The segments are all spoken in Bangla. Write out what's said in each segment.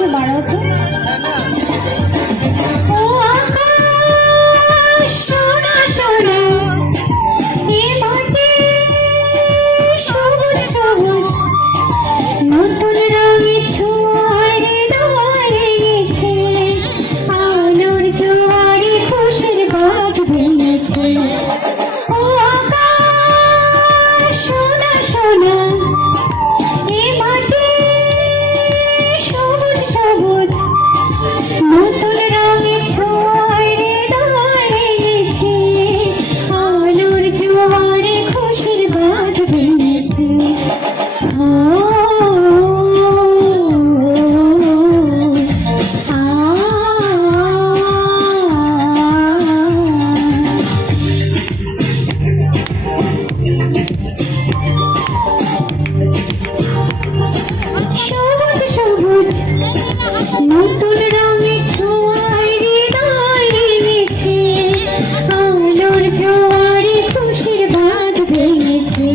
একটু বাড়াও তো। ও আকাশ সোনা সোনা, এ মাটি সবুজ সবুজ, নতুন রঙে ছোঁয়ার হৃদয়ে গেছে, আলোর জোয়ারে খুশির বাঁধ ভেঙেছে। ও আকাশ সোনা সোনা, এ মাটি সবুজ সবুজ, নতুন রঙে ছোঁয়ার হৃদয়ে গেছে, আলোর জোয়ারে খুশির বাঁধ ভেঙেছে। সবুজ সবুজ, নতুন রঙে ছোঁয়ার হৃদয়ে গেছে, আলোর জোয়ারে খুশির বাঁধ ভেঙেছে।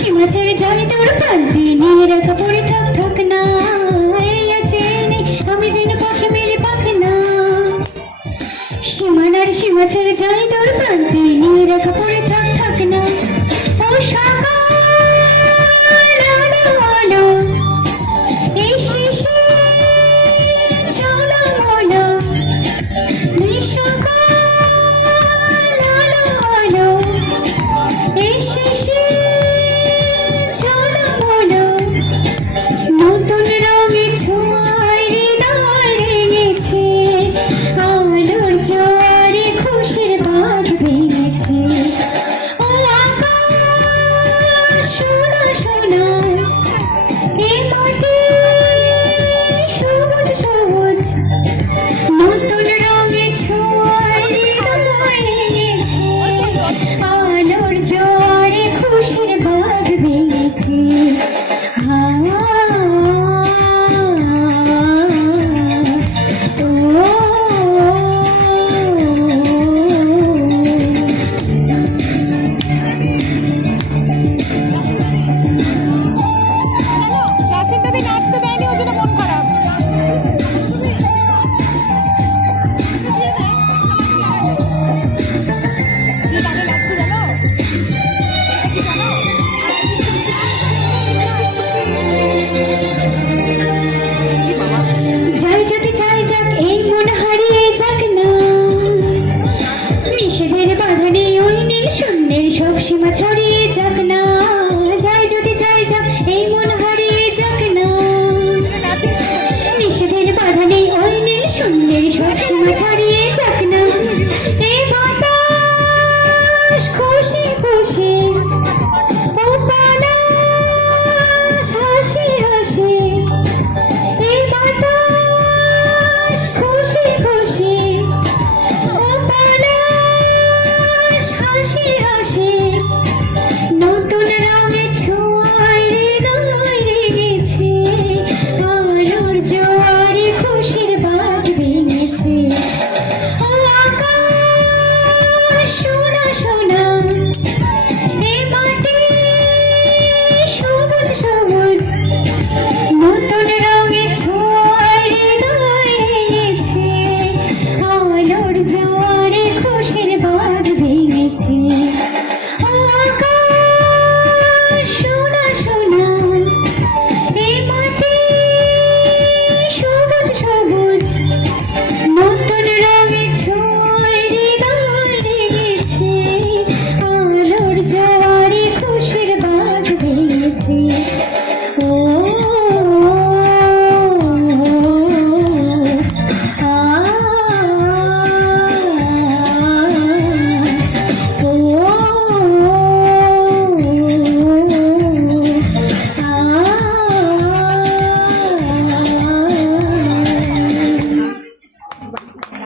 সীমা ছেড়ে যাই তোর প্রান্তে, নিয়ে রাখা পড়ে থাক থাক না, আমি যেন পাখি মেরে পাখ না। সীমা ছেড়ে যাই তোর প্রান্তে, নিয়ে রাখা পড়ে থাক থাক না। ও সকাল আলো, এই শিশি চলো বলো, এই সকাল আলো, এই শিশি নতুন রঙে ছোঁয়ার হৃদয়ে গেছে, আলোর জোয়ারে খুশির বাঁধ ভেঙেছে। ও আকাশ সোনা সোনা, এ মাটি সবুজ সবুজ, নতুন রঙে ছোঁয়ার হৃদয়ে গেছে, আলোর জোয়ারে খুশির বাঁধ ভেঙেছে। সব সীমা ছড়িয়ে যাক না।